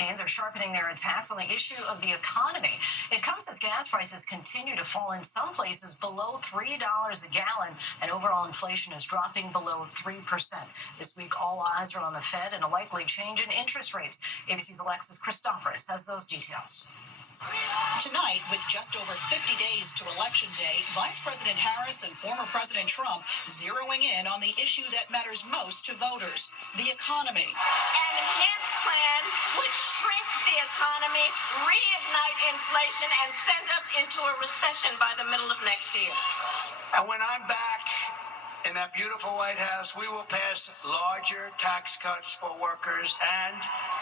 campaigns are sharpening their attacks on the issue of the economy. It comes as gas prices continue to fall in some places below $3 a gallon, and overall inflation is dropping below 3%. This week, all eyes are on the Fed and a likely change in interest rates. ABC's Alexis Christoforous has those details. Tonight, with just over 50 days to Election Day, Vice President Harris and former President Trump zeroing in on the issue that matters most to voters, the economy. And his plan would shrink the economy, reignite inflation, and send us into a recession by the middle of next year. And when I'm back in that beautiful White House, we will pass larger tax cuts for workers, and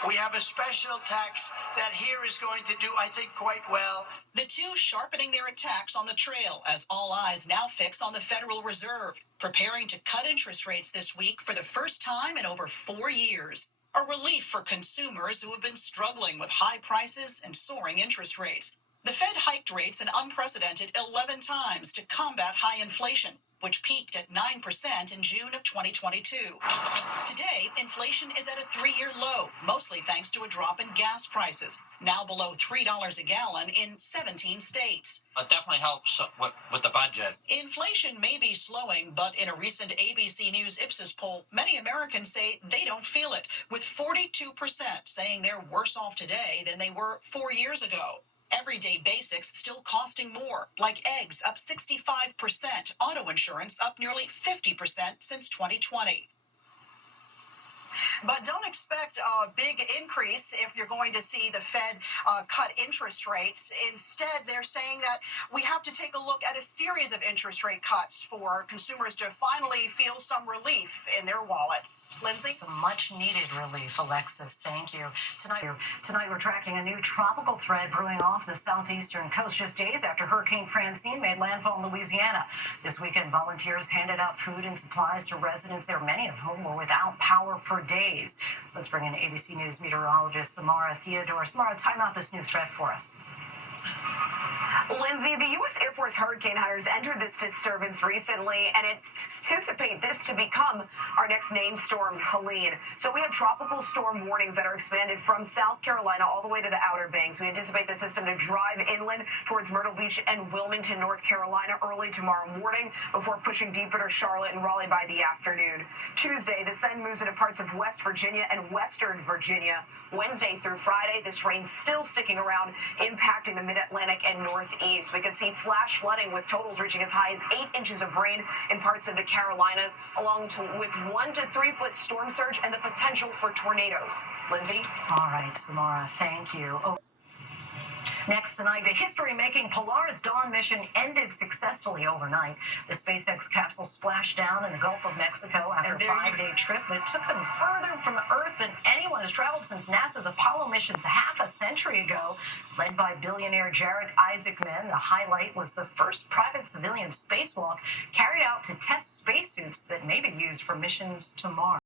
we have a special tax that here is going to do, I think, quite well. The two sharpening their attacks on the trail as all eyes now fix on the Federal Reserve, preparing to cut interest rates this week for the first time in over 4 years. A relief for consumers who have been struggling with high prices and soaring interest rates. The Fed hiked rates an unprecedented 11 times to combat high inflation, which peaked at 9% in June of 2022. Today, inflation is at a 3-year low, mostly thanks to a drop in gas prices, now below $3 a gallon in 17 states. It definitely helps with the budget. Inflation may be slowing, but in a recent ABC News Ipsos poll, many Americans say they don't feel it, with 42% saying they're worse off today than they were 4 years ago. Everyday basics still costing more, like eggs up 65%, auto insurance up nearly 50% since 2020. But don't expect a big increase if you're going to see the Fed cut interest rates. Instead, they're saying that we have to take a look at a series of interest rate cuts for consumers to finally feel some relief in their wallets. Lindsay? Some much-needed relief, Alexis. Thank you. Tonight, we're tracking a new tropical threat brewing off the southeastern coast just days after Hurricane Francine made landfall in Louisiana. This weekend, volunteers handed out food and supplies to residents there, many of whom were without power for days. Let's bring in ABC News meteorologist Samara Theodore. Samara, time out this new threat for us. Lindsay, the U.S. Air Force hurricane hunters entered this disturbance recently and anticipate this to become our next named storm, Helene. So we have tropical storm warnings that are expanded from South Carolina all the way to the Outer Banks. We anticipate the system to drive inland towards Myrtle Beach and Wilmington, North Carolina early tomorrow morning before pushing deeper to Charlotte and Raleigh by the afternoon. Tuesday, this then moves into parts of West Virginia and Western Virginia. Wednesday through Friday, this rain still sticking around, impacting the mid-Atlantic and Northeast. We could see flash flooding with totals reaching as high as 8 inches of rain in parts of the Carolinas, with 1 to 3 foot storm surge and the potential for tornadoes. Lindsay? All right, Samara, thank you. Next tonight, the history-making Polaris Dawn mission ended successfully overnight. The SpaceX capsule splashed down in the Gulf of Mexico after a 5-day trip that took them further from Earth than anyone has traveled since NASA's Apollo missions half a century ago. Led by billionaire Jared Isaacman, the highlight was the first private civilian spacewalk carried out to test spacesuits that may be used for missions to Mars.